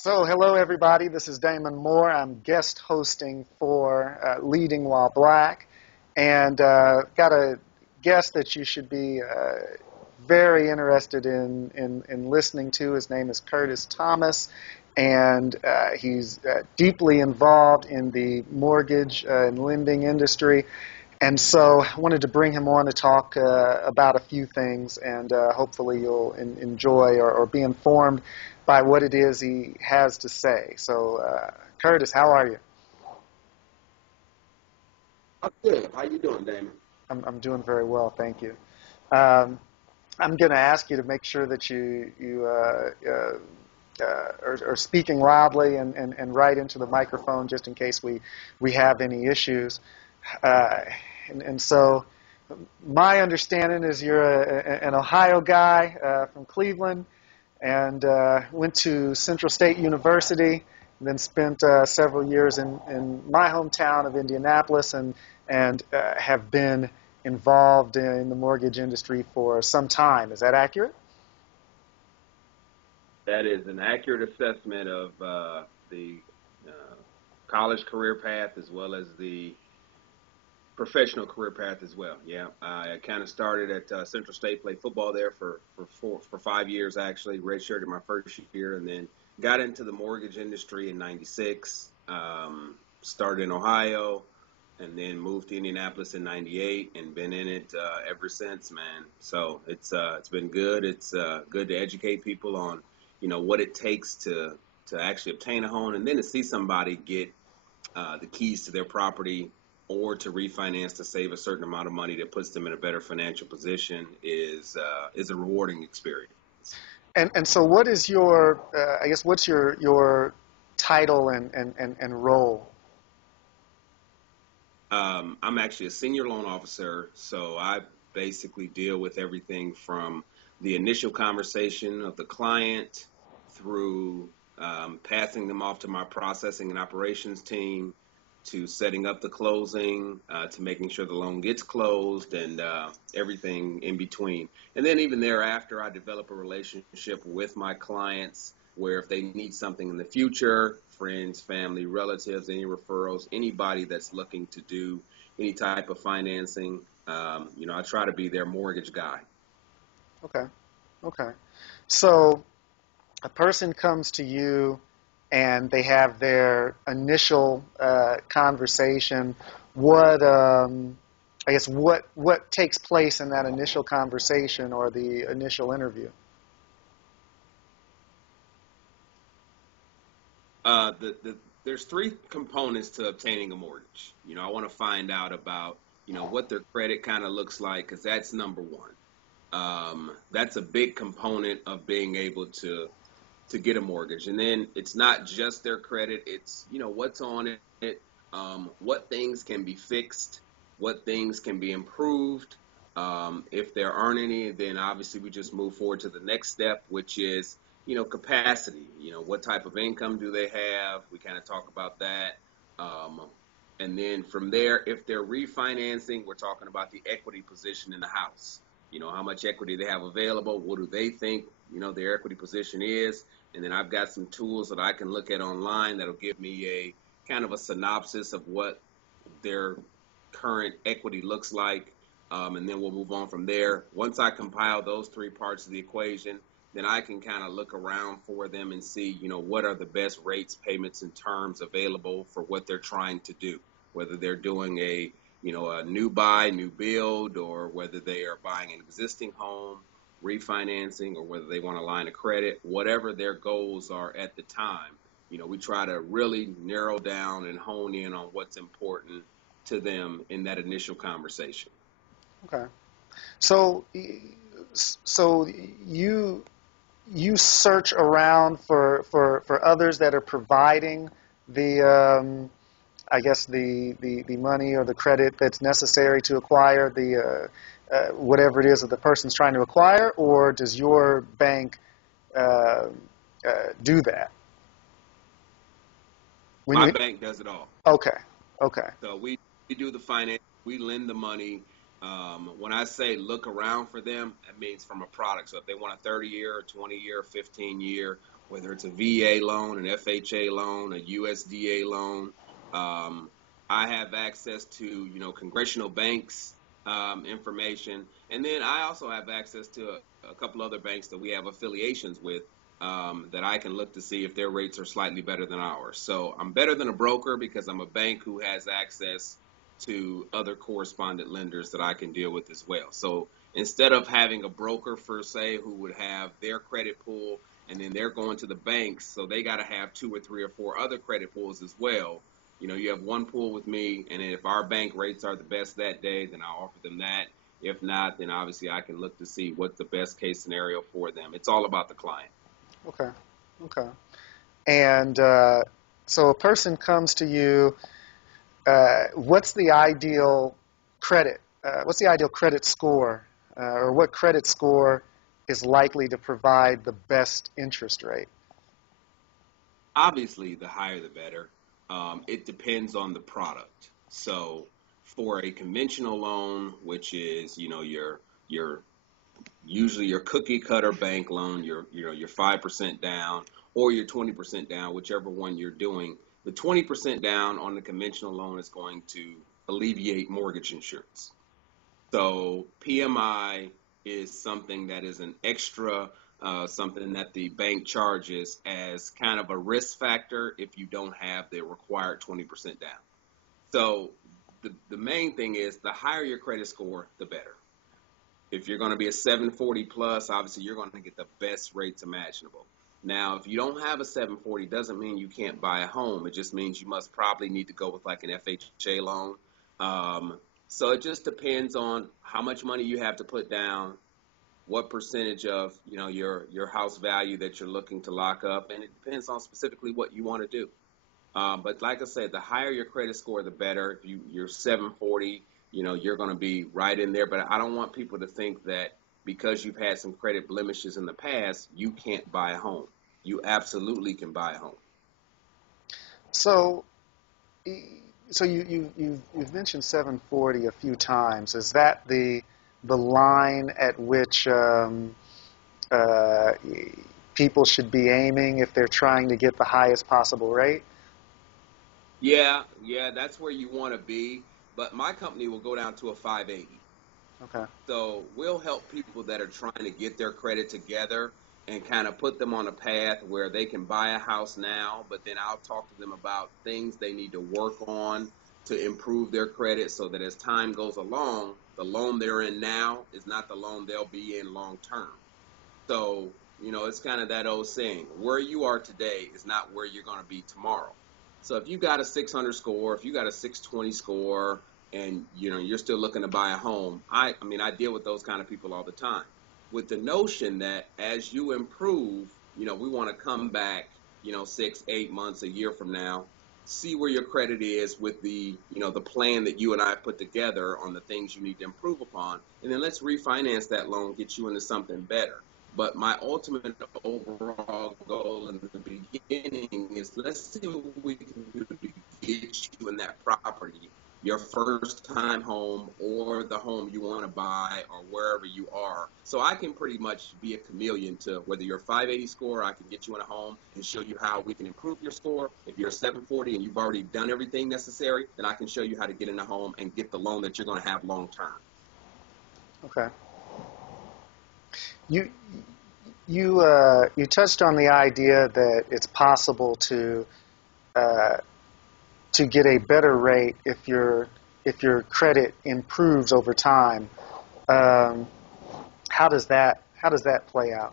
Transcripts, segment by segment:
So, hello everybody. This is Damon Moore. I'm guest hosting for Leading While Black, and got a guest that you should be very interested in listening to. His name is Curtis Thomas, and he's deeply involved in the mortgage and lending industry. And so I wanted to bring him on to talk about a few things, and hopefully you'll enjoy or be informed by what it is he has to say. So, Curtis, how are you? I'm good. How you doing, Damon? I'm doing very well, thank you. Um, I'm going to ask you to make sure that you are speaking loudly and right into the microphone, just in case we have any issues. Uh, and so my understanding is you're an Ohio guy from Cleveland and went to Central State University, and then spent several years in my hometown of Indianapolis, and have been involved in the mortgage industry for some time. Is that accurate? That is an accurate assessment of the uh, college career path as well as the professional career path as well. Yeah, I kind of started at Central State, played football there for 5 years actually, redshirted my first year, and then got into the mortgage industry in '96. Started in Ohio, and then moved to Indianapolis in '98, and been in it ever since, man. So it's been good. It's good to educate people on what it takes to actually obtain a home, and then to see somebody get the keys to their property or to refinance to save a certain amount of money that puts them in a better financial position is a rewarding experience. And so what is your, I guess, what's your title and role? I'm actually a senior loan officer, so I basically deal with everything from the initial conversation of the client through passing them off to my processing and operations team, to setting up the closing, to making sure the loan gets closed, and everything in between. And then even thereafter, I develop a relationship with my clients where if they need something in the future, friends, family, relatives, any referrals, anybody that's looking to do any type of financing, I try to be their mortgage guy. Okay, okay. So a person comes to you and they have their initial conversation. What I guess what takes place in that initial conversation or the initial interview? There's three components to obtaining a mortgage. I want to find out about what their credit kind of looks like, because that's number one. That's a big component of being able to get a mortgage. And then it's not just their credit, it's what's on it, what things can be fixed, what things can be improved. If there aren't any, then obviously we just move forward to the next step, which is capacity. What type of income do they have? We kind of talk about that. um, and then from there, if they're refinancing, we're talking about the equity position in the house. How much equity they have available, what do they think their equity position is. And then I've got some tools that I can look at online that'll give me a kind of a synopsis of what their current equity looks like. And then we'll move on from there. Once I compile those three parts of the equation, then I can kind of look around for them and see, what are the best rates, payments, and terms available for what they're trying to do, whether they're doing a new buy, new build, or whether they are buying an existing home, refinancing, or whether they want a line of credit. Whatever their goals are at the time, we try to really narrow down and hone in on what's important to them in that initial conversation. Okay. So so you search around for others that are providing the I guess the money or the credit that's necessary to acquire the whatever it is that the person's trying to acquire, or does your bank uh, do that? When My you bank does it all. Okay, okay, So we do the finance, we lend the money, When I say look around for them, that means from a product. So if they want a 30-year, 20-year, 15-year, whether it's a VA loan, an FHA loan, a USDA loan, um, I have access to, Congressional Bank's information. And then I also have access to a couple other banks that we have affiliations with, that I can look to see if their rates are slightly better than ours. So I'm better than a broker because I'm a bank who has access to other correspondent lenders that I can deal with as well. So instead of having a broker per se who would have their credit pool and then they're going to the banks, so they got to have two or three or four other credit pools as well. You have one pool with me, and if our bank rates are the best that day, then I'll offer them that. If not, then obviously I can look to see what's the best case scenario for them. It's all about the client. Okay. Okay. And so a person comes to you. What's the ideal credit? What's the ideal credit score, or what credit score is likely to provide the best interest rate? Obviously, the higher the better. It depends on the product. So, for a conventional loan, which is your usually your cookie cutter bank loan, your 5% down or your 20% down, whichever one you're doing, the 20% down on the conventional loan is going to alleviate mortgage insurance. So PMI is something that is an extra, something that the bank charges as kind of a risk factor if you don't have the required 20% down. So the main thing is the higher your credit score, the better. If you're going to be a 740 plus, obviously you're going to get the best rates imaginable. Now, if you don't have a 740, doesn't mean you can't buy a home. It just means you must probably need to go with like an FHA loan. So it just depends on how much money you have to put down, what percentage of your house value that you're looking to lock up, and it depends on specifically what you want to do. But like I said, the higher your credit score, the better. If you're 740, you're going to be right in there. But I don't want people to think that because you've had some credit blemishes in the past, you can't buy a home. You absolutely can buy a home. So, you've mentioned 740 a few times. Is that the line at which uh, people should be aiming if they're trying to get the highest possible rate? Yeah, that's where you want to be. But my company will go down to a 580. Okay. So we'll help people that are trying to get their credit together and kind of put them on a path where they can buy a house now, but then I'll talk to them about things they need to work on to improve their credit so that as time goes along, the loan they're in now is not the loan they'll be in long term. So, it's kind of that old saying, where you are today is not where you're going to be tomorrow. So if you got a 600 score, if you got a 620 score, and you're still looking to buy a home, I mean I deal with those kind of people all the time. With the notion that as you improve, we want to come back, 6, 8 months, a year from now, see where your credit is with the plan that you and I put together on the things you need to improve upon, and then let's refinance that loan, get you into something better. But my ultimate overall goal in the beginning is let's see what we can do to get you in that property, your first time home or the home you want to buy or wherever you are. So I can pretty much be a chameleon to whether you're a 580 score, I can get you in a home and show you how we can improve your score. If you're a 740 and you've already done everything necessary, then I can show you how to get in a home and get the loan that you're going to have long term. Okay. You you touched on the idea that it's possible uh, to get a better rate if your credit improves over time. Um, how does that play out?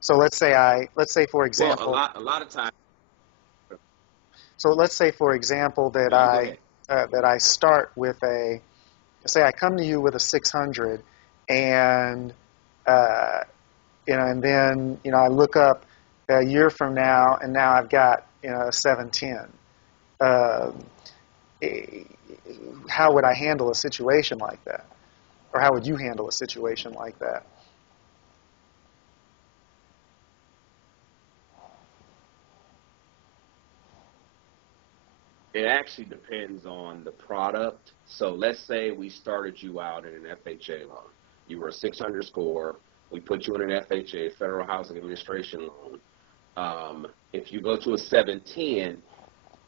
So let's say for Well, a example lot a lot of times. so let's say for example that No, you go ahead. I start with say I come to you with a 600, and uh, and then I look up a year from now, and now I've got a 710. Um, eh, how would I handle a situation like that, or how would you handle a situation like that? It actually depends on the product. So let's say we started you out in an FHA loan. You were a 600 score. We put you in an FHA, Federal Housing Administration loan. If you go to a 710,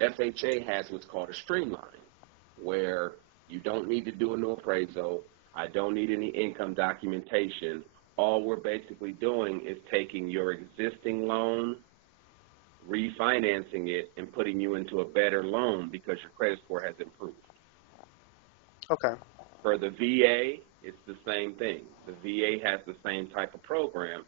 FHA has what's called a streamline, where you don't need to do a new appraisal. I don't need any income documentation. All we're basically doing is taking your existing loan, refinancing it, and putting you into a better loan because your credit score has improved. Okay. For the VA, it's the same thing. The VA has the same type of program,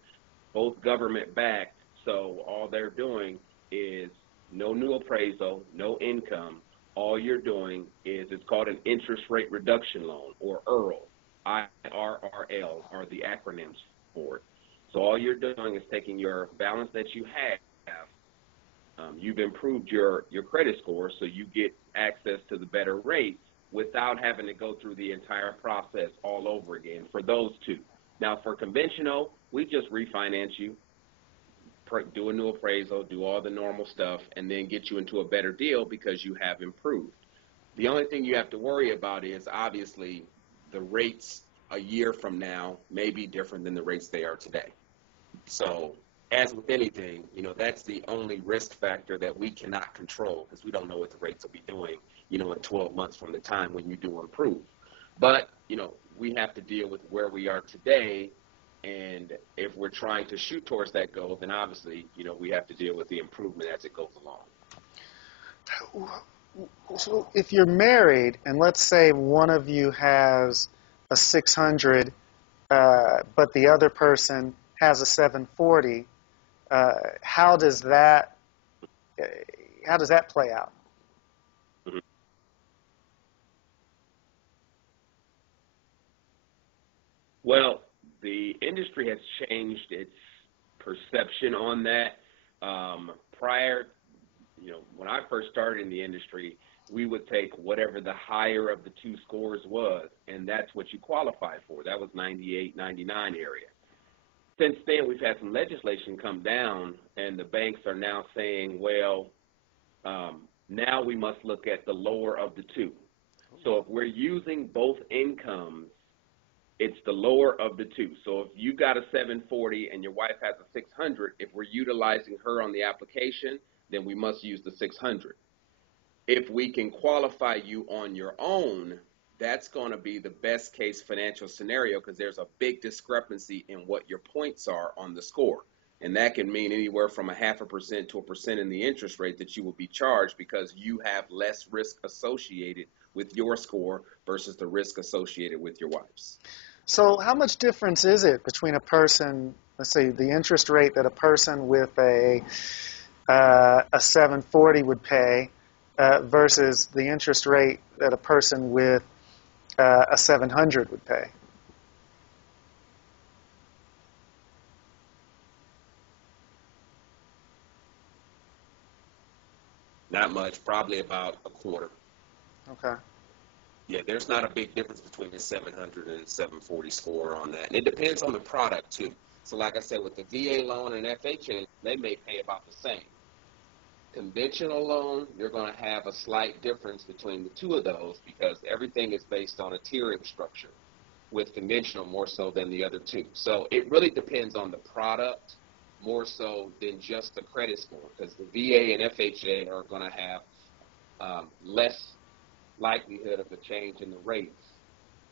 both government backed. So all they're doing is no new appraisal, no income. All you're doing is, it's called an interest rate reduction loan, or IRRL. IRRL are the acronyms for it. So all you're doing is taking your balance that you have. You've improved your credit score, so you get access to the better rates without having to go through the entire process all over again for those two. Now, for conventional, we just refinance you, do a new appraisal, do all the normal stuff, and then get you into a better deal because you have improved. The only thing you have to worry about is, obviously, the rates a year from now may be different than the rates they are today. So, as with anything, that's the only risk factor that we cannot control, because we don't know what the rates will be doing, in 12 months from the time when you do improve. But, we have to deal with where we are today, and if we're trying to shoot towards that goal, then obviously, we have to deal with the improvement as it goes along. So if you're married, and let's say one of you has a 600, but the other person has a 740, how does that play out? Mm-hmm. Well, the industry has changed its perception on that. Prior, when I first started in the industry, we would take whatever the higher of the two scores was, and that's what you qualified for. That was 98, 99 area. Since then, we've had some legislation come down, and the banks are now saying, well, now we must look at the lower of the two. So if we're using both incomes, it's the lower of the two. So if you got a 740 and your wife has a 600, if we're utilizing her on the application, then we must use the 600. If we can qualify you on your own, that's going to be the best case financial scenario, because there's a big discrepancy in what your points are on the score. And that can mean anywhere from 0.5% to 1% in the interest rate that you will be charged, because you have less risk associated with your score versus the risk associated with your wife's. So how much difference is it between a person, let's say the interest rate that a person with a 740 would pay versus the interest rate that a person with a 700 would pay? Not much, probably about a quarter. Okay. Yeah, there's not a big difference between the 700 and 740 score on that. And it depends on the product, too. So like I said, with the VA loan and FHA, they may pay about the same. Conventional loan, you're going to have a slight difference between the two of those, because everything is based on a tiering structure, with conventional more so than the other two. So it really depends on the product more so than just the credit score, because the VA and FHA are going to have less likelihood of a change in the rates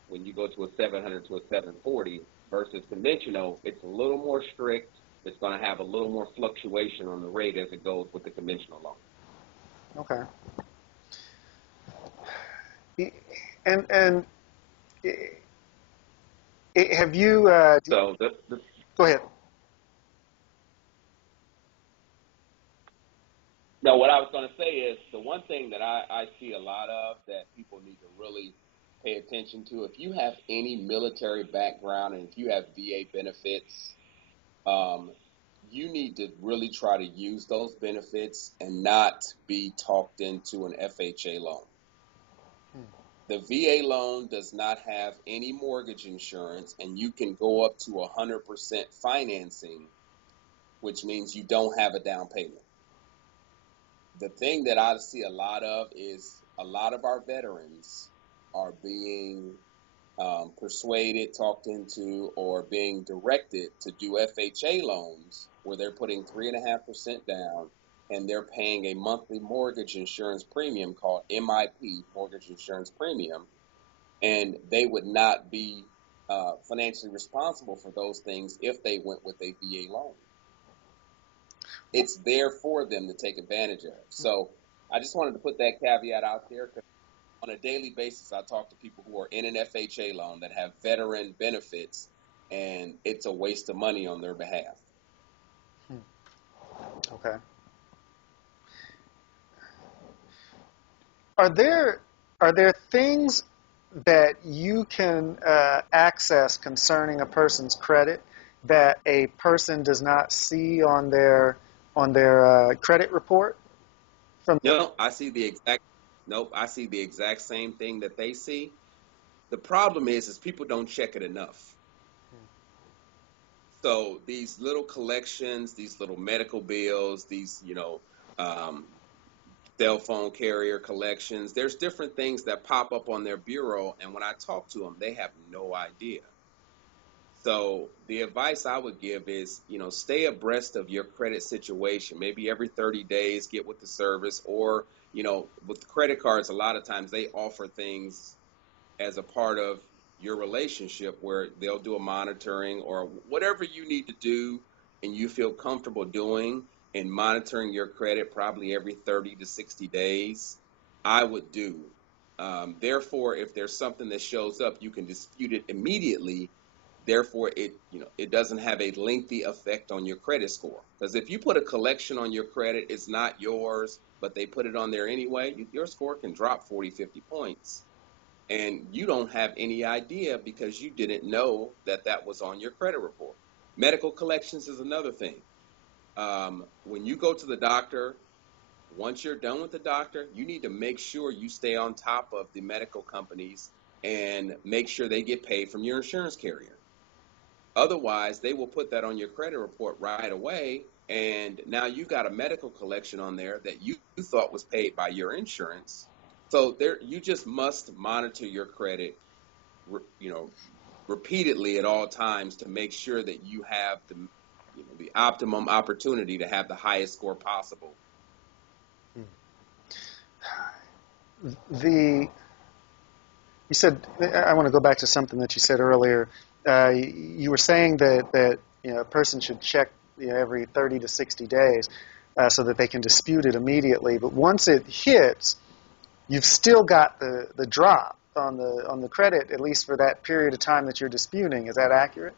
when you go to a 700 to a 740 versus conventional. It's a little more strict. It's going to have a little more fluctuation on the rate as it goes with the conventional loan. Okay. And have you? So Go ahead. no, what I was going to say is, the one thing that I see a lot of that people need to really pay attention to, if you have any military background and if you have VA benefits, you need to really try to use those benefits and not be talked into an FHA loan. The VA loan does not have any mortgage insurance, and you can go up to 100% financing, which means you don't have a down payment. The thing that I see a lot of is a lot of our veterans are being persuaded, talked into, or being directed to do FHA loans where they're putting 3.5% down and they're paying a monthly mortgage insurance premium called MIP, mortgage insurance premium, and they would not be financially responsible for those things if they went with a VA loan. It's there for them to take advantage of. So I just wanted to put that caveat out there, because on a daily basis, I talk to people who are in an FHA loan that have veteran benefits, and it's a waste of money on their behalf. Okay. Are there things that you can access concerning a person's credit that a person does not see on their credit report? No, I see the exact nope, I see the exact same thing that they see. The problem is people don't check it enough. So these little collections, these little medical bills, these, um, cell phone carrier collections, there's different things that pop up on their bureau. And when I talk to them, they have no idea. So the advice I would give is, stay abreast of your credit situation. Maybe every 30 days, get with the service, or, with credit cards, a lot of times they offer things as a part of your relationship where they'll do a monitoring or whatever you need to do and you feel comfortable doing and monitoring your credit probably every 30 to 60 days, I would do. Therefore, if there's something that shows up, you can dispute it immediately. Therefore, it doesn't have a lengthy effect on your credit score. Because if you put a collection on your credit, it's not yours, but they put it on there anyway, your score can drop 40, 50 points. And you don't have any idea because you didn't know that that was on your credit report. Medical collections is another thing. When you go to the doctor, once you're done with the doctor, you need to make sure you stay on top of the medical companies and make sure they get paid from your insurance carrier. Otherwise, they will put that on your credit report right away, and now you've got a medical collection on there that you thought was paid by your insurance. So you just must monitor your credit, you know, repeatedly at all times to make sure that you have the optimum opportunity to have the highest score possible. You said, I want to go back to something that you said earlier. You were saying that a person should check every 30 to 60 days so that they can dispute it immediately. But once it hits, you've still got the drop on the credit, at least for that period of time that you're disputing. Is that accurate?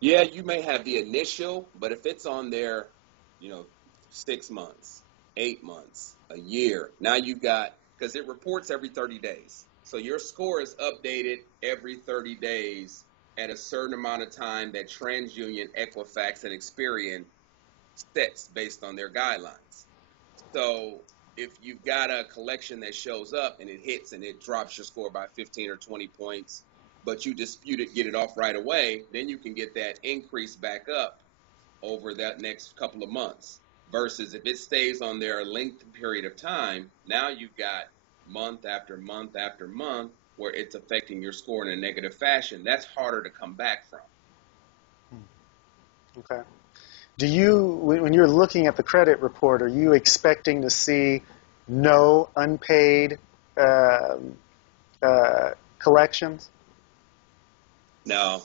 Yeah, you may have the initial, but if it's on there, 6 months, 8 months, a year, now you've got, because it reports every 30 days. So your score is updated every 30 days at a certain amount of time that TransUnion, Equifax, and Experian sets based on their guidelines. So if you've got a collection that shows up and it hits and it drops your score by 15 or 20 points, but you dispute it, get it off right away, then you can get that increase back up over that next couple of months. Versus if it stays on there a lengthy period of time, now you've got month after month after month where it's affecting your score in a negative fashion. That's harder to come back from. Okay. When you're looking at the credit report, are you expecting to see no unpaid collections? No,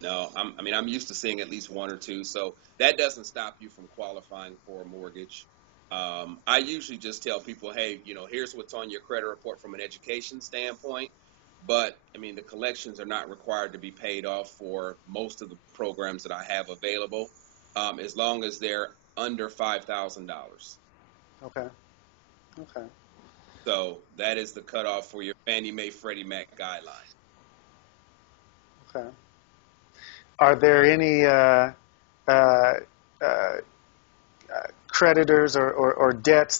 no. I'm used to seeing at least one or two, so that doesn't stop you from qualifying for a mortgage. I usually just tell people, hey, here's what's on your credit report from an education standpoint. But the collections are not required to be paid off for most of the programs that I have available, as long as they're under $5,000. Okay. Okay. So that is the cutoff for your Fannie Mae Freddie Mac guideline. Okay. Are there any uh, creditors or debts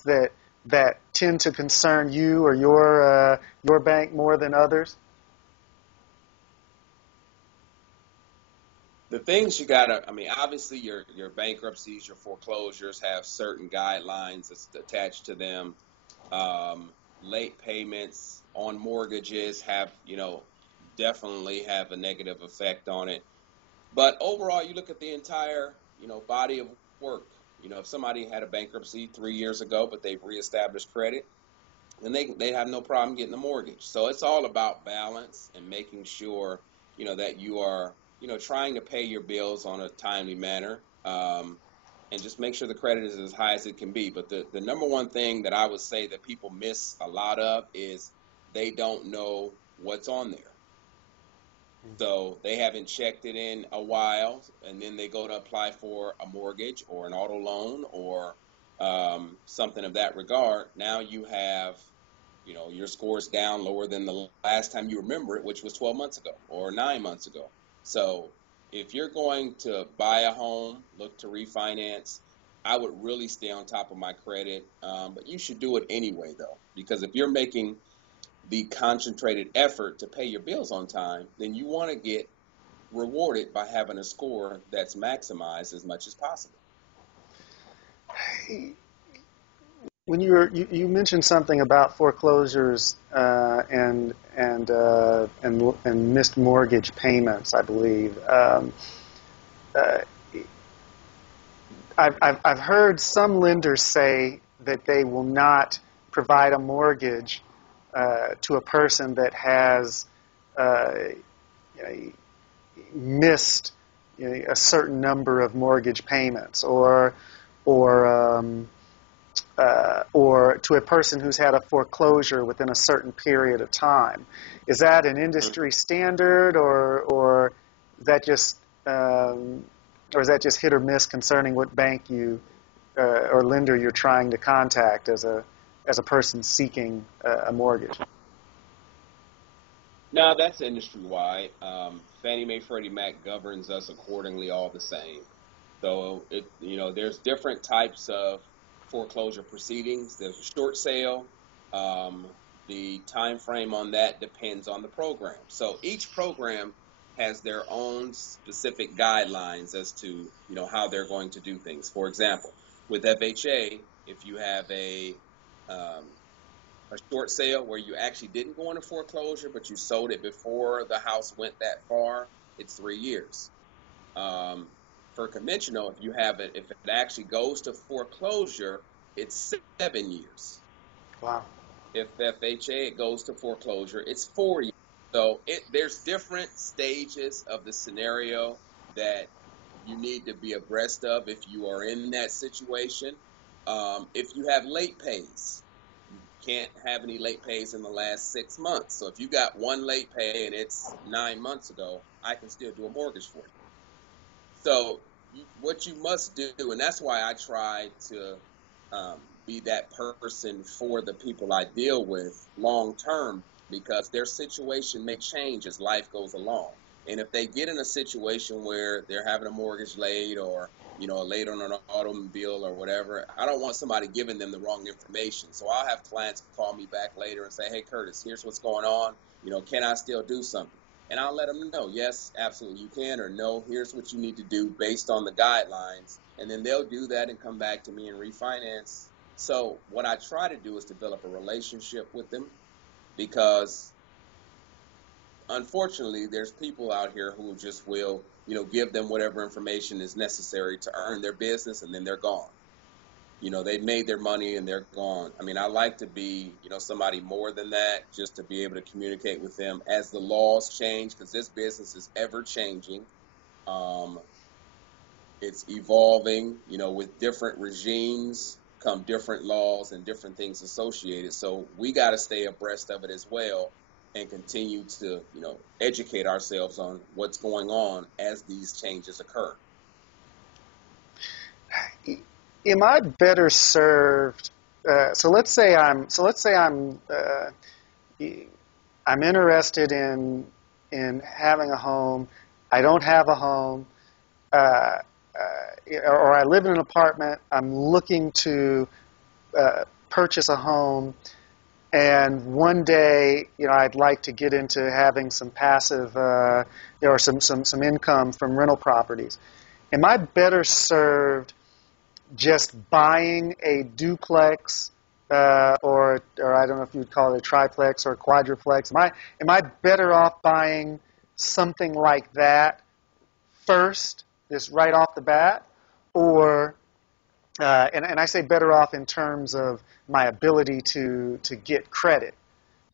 that tend to concern you or your bank more than others? The things you gotta, I mean, obviously your bankruptcies, your foreclosures have certain guidelines attached to them. Um, Late payments on mortgages have, definitely have a negative effect on it. But overall, you look at the entire, body of work. If somebody had a bankruptcy 3 years ago, but they've reestablished credit, then they have no problem getting a mortgage. So it's all about balance and making sure, that you are, trying to pay your bills on a timely manner. And just make sure the credit is as high as it can be. But the number one thing that I would say that people miss a lot of is they don't know what's on there. So they haven't checked it in a while, and then they go to apply for a mortgage or an auto loan or something of that regard. Now you have, your scores down lower than the last time you remember it, which was 12 months ago or 9 months ago. So if you're going to buy a home, look to refinance, I would really stay on top of my credit. But you should do it anyway, though, because if you're making the concentrated effort to pay your bills on time, then you want to get rewarded by having a score that's maximized as much as possible. When you mentioned something about foreclosures and missed mortgage payments, I believe. Uh, I've heard some lenders say that they will not provide a mortgage to a person that has missed a certain number of mortgage payments, or or to a person who's had a foreclosure within a certain period of time. Is that an industry standard, or is that just or is that just hit or miss concerning what bank you or lender you're trying to contact as a person seeking a mortgage? No, that's industry wide. Fannie Mae Freddie Mac governs us accordingly, all the same. So there's different types of foreclosure proceedings. There's a short sale. Um, the time frame on that depends on the program. So each program has their own specific guidelines as to how they're going to do things. For example, with FHA, if you have um, a short sale where you actually didn't go into foreclosure, but you sold it before the house went that far, it's 3 years. Um, for conventional, if it actually goes to foreclosure, it's 7 years. Wow. If FHA it goes to foreclosure, it's 4 years. So there's different stages of the scenario that you need to be abreast of if you are in that situation. If you have late pays, you can't have any late pays in the last 6 months. So if you got one late pay and it's 9 months ago, I can still do a mortgage for you. So what you must do, and that's why I try to be that person for the people I deal with long term, because their situation may change as life goes along. And if they get in a situation where they're having a mortgage late, or late on an automobile or whatever, I don't want somebody giving them the wrong information. So I'll have clients call me back later and say, "Hey, Curtis, here's what's going on. Can I still do something?" And I'll let them know, yes, absolutely you can, or no, here's what you need to do based on the guidelines. And then they'll do that and come back to me and refinance. So what I try to do is develop a relationship with them, because unfortunately there's people out here who just will, give them whatever information is necessary to earn their business, and then they're gone. They've made their money and they're gone. I mean, I like to be, somebody more than that, just to be able to communicate with them as the laws change, because this business is ever changing. Um, it's evolving, with different regimes come different laws and different things associated. So we got to stay abreast of it as well, and continue to, educate ourselves on what's going on as these changes occur. Am I better served? I'm interested in having a home. I don't have a home, or I live in an apartment. I'm looking to purchase a home. and one day, I'd like to get into having some passive, or some income from rental properties. Am I better served just buying a duplex, or I don't know if you'd call it a triplex or a quadruplex? Am I better off buying something like that first, this right off the bat, or and I say better off in terms of my ability to get credit,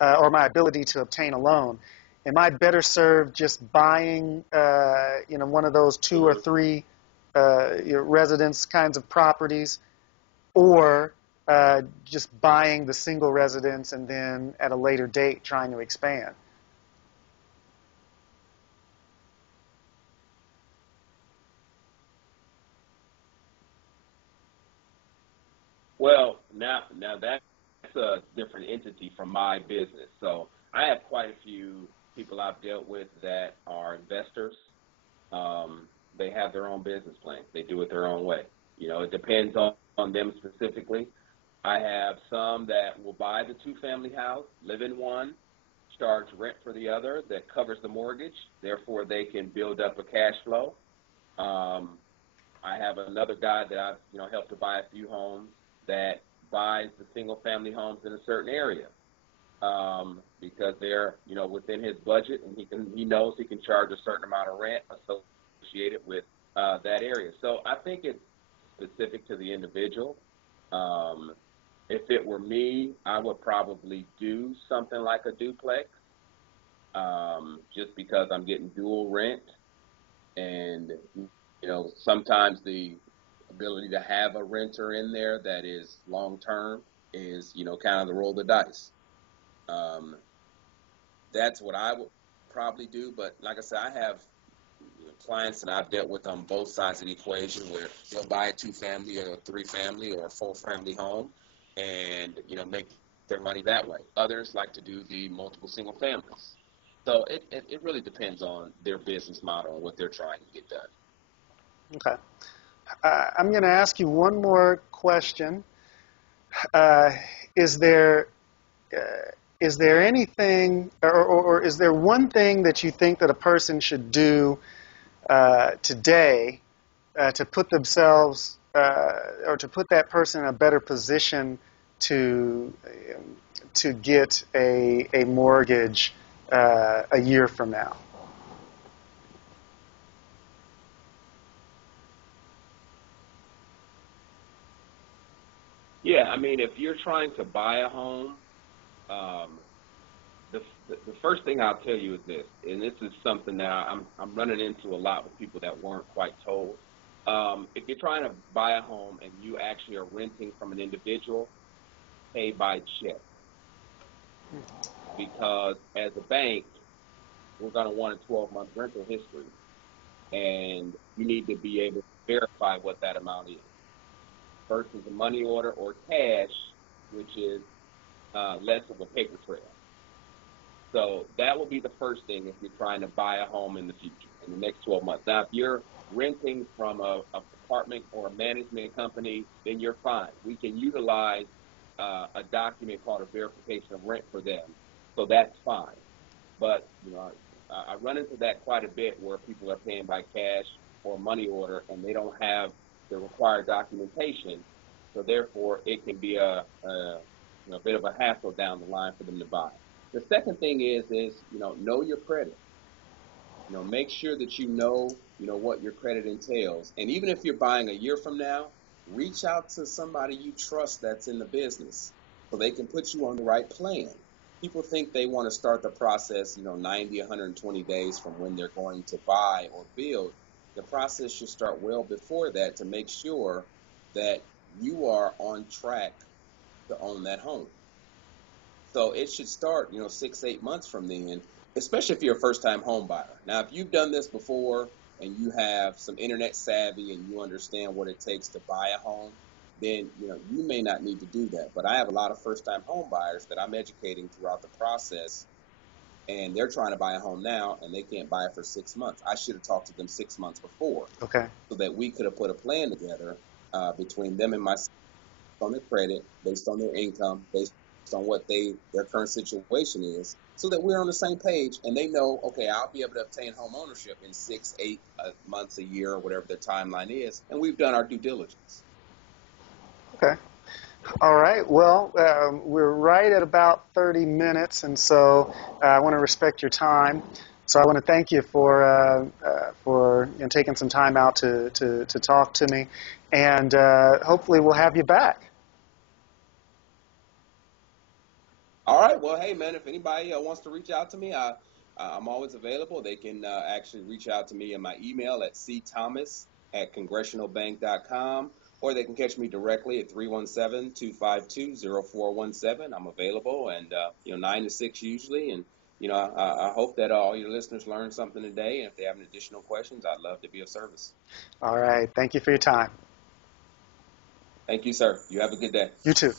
or my ability to obtain a loan? Am I better served just buying one of those two or three residence kinds of properties, or just buying the single residence and then at a later date trying to expand? Well, now that's a different entity from my business. So I have quite a few people I've dealt with that are investors. They have their own business plan. They do it their own way. It depends on them specifically. I have some that will buy the two-family house, live in one, charge rent for the other that covers the mortgage. Therefore, they can build up a cash flow. Um, I have another guy that I've helped to buy a few homes that buys the single family homes in a certain area, because they're within his budget, and he knows he can charge a certain amount of rent associated with that area. So I think it's specific to the individual. Um, if it were me, I would probably do something like a duplex, just because I'm getting dual rent, and sometimes the ability to have a renter in there that is long term is kind of the roll of the dice. Um, that's what I would probably do. But like I said, I have clients that I've dealt with on both sides of the equation where they'll buy a two family or a three family or a four family home and make their money that way. Others like to do the multiple single families. So it really depends on their business model and what they're trying to get done. Okay. I'm going to ask you one more question. Uh, is there uh, is there anything, or is there one thing that you think that a person should do today to put themselves, or to put that person in a better position to to get a mortgage a year from now? Yeah, I mean, if you're trying to buy a home, um, the first thing I'll tell you is this, and this is something that I'm running into a lot with people that weren't quite told. If you're trying to buy a home and you actually are renting from an individual, pay by check, because as a bank, we're going to want a 12-month rental history, and you need to be able to verify what that amount is versus a money order or cash, which is less of a paper trail. So that will be the first thing if you're trying to buy a home in the future, in the next 12 months. Now, if you're renting from a apartment or a management company, then you're fine. We can utilize a document called a verification of rent for them, so that's fine. But I run into that quite a bit where people are paying by cash or money order and they don't have the required documentation. So therefore, it can be a bit of a hassle down the line for them to buy. The second thing is know your credit. Make sure that what your credit entails. And even if you're buying a year from now, reach out to somebody you trust that's in the business so they can put you on the right plan. People think they want to start the process, 90, 120 days from when they're going to buy or build. The process should start well before that to make sure that you are on track to own that home. So it should start, 6, 8 months from then, especially if you're a first time home buyer. Now, if you've done this before and you have some internet savvy and you understand what it takes to buy a home, then you may not need to do that. But I have a lot of first time home buyers that I'm educating throughout the process, and they're trying to buy a home now and they can't buy it for 6 months. I should have talked to them 6 months before Okay. so that we could have put a plan together between them and myself on their credit, based on their income, based on what their current situation is, so that we're on the same page and they know, okay, I'll be able to obtain home ownership in 6, 8 months, a year, or whatever their timeline is, and we've done our due diligence. Okay. All right. Well, we're right at about 30 minutes, and so I want to respect your time. So I want to thank you for taking some time out to talk to me, and hopefully we'll have you back. All right. Well, hey, man, if anybody wants to reach out to me, I'm always available. They can actually reach out to me in my email at cthomas@congressionalbank.com, or they can catch me directly at 317-252-0417. I'm available, and 9 to 6 usually. And I hope that all your listeners learned something today. And if they have any additional questions, I'd love to be of service. All right. Thank you for your time. Thank you, sir. You have a good day. You too.